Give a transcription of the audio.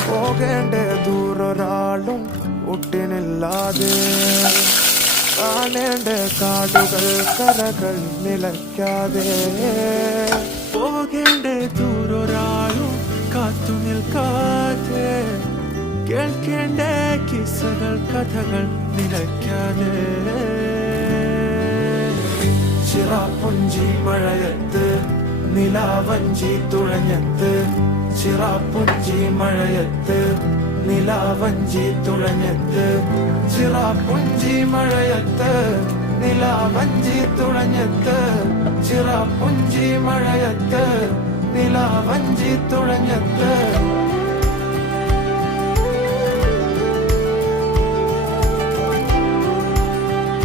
പോകേണ്ട ദൂരൊരാളും ഒട്ടിനില്ലാതെ കാണേണ്ട കാടുകൾ കരകൾ നിലയ്ക്കാതെ പോകേണ്ട ദൂരൊരാളും കാത്തു നിൽക്കാതെ കേൾക്കേണ്ട കിസ്സകൾ കഥകൾ നിലയ്ക്കാതെ ചിറാപ്പുഞ്ചി മഴയത്ത് നിലാവഞ്ചി തുഴഞ്ഞത്ത് ചിറാപ്പുഞ്ചി മഴയത്ത് നിലാവഞ്ചി തുഴഞ്ഞത്ത് ചിറാപ്പുഞ്ചി മഴയത്ത് നിലാവഞ്ചി തുഴഞ്ഞത്ത് ചിറാപ്പുഞ്ചി മഴയത്ത് നിലാവഞ്ചി തുഴഞ്ഞത്ത്